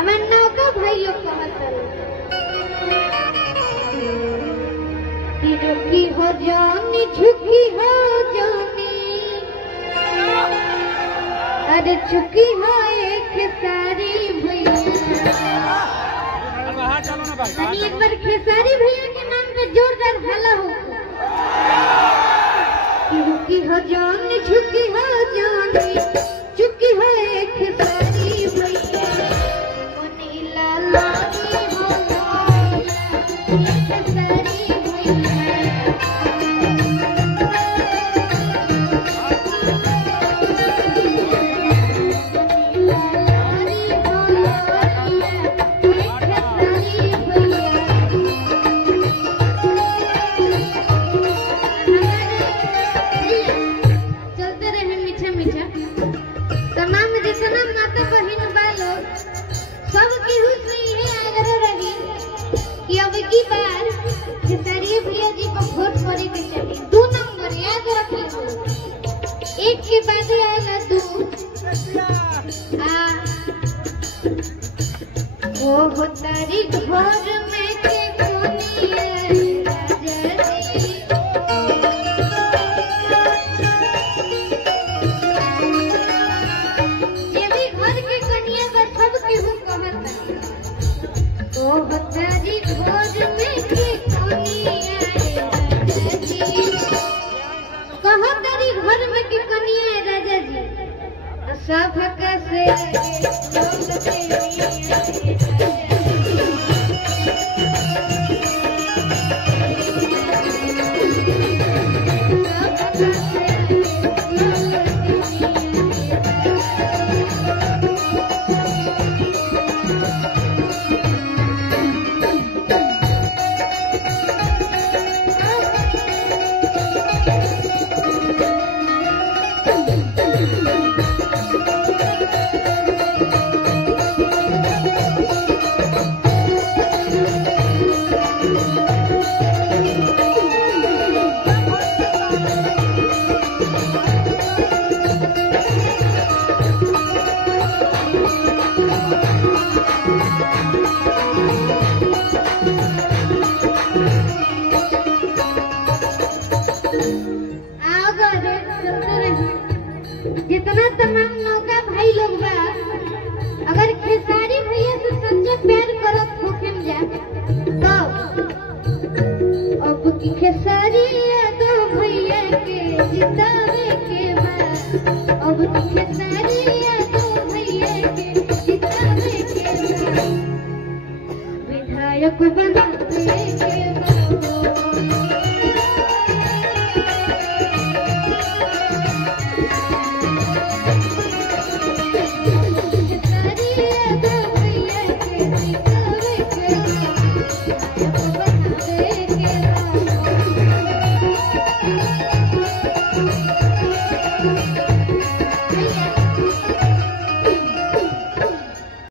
हमार नौका भाइयों कहत कि रुकी हो जानी झुकी हो जानी अरे झुकी हो एक सारी भैया एक बार खेसारी भैया के नाम पे जोरदार हल्ला हो कि रुकी हो जानी झुकी हो जानी झुकी हो एक सारी भैया नीला लाली हो एक सारी भैया जी को वोट करे के चाहिए 2 नंबर याद रखिए एक के बाद आएगा 2 वो हो तारी घर में के कोनिया ये भी घर के कन्या का सब केहू कहत वो हो तारी घर में के घर में की कनिया है राजा जी सब कैसे जितना तमाम नौका भाई लोग बा अगर खेसारी भैया से सच्चा प्यार करत होके जा तो अब की खेसारी दो भैया के जितावे के बा अब की खेसारी दो भैया के जितावे के बा विधायक बनावे के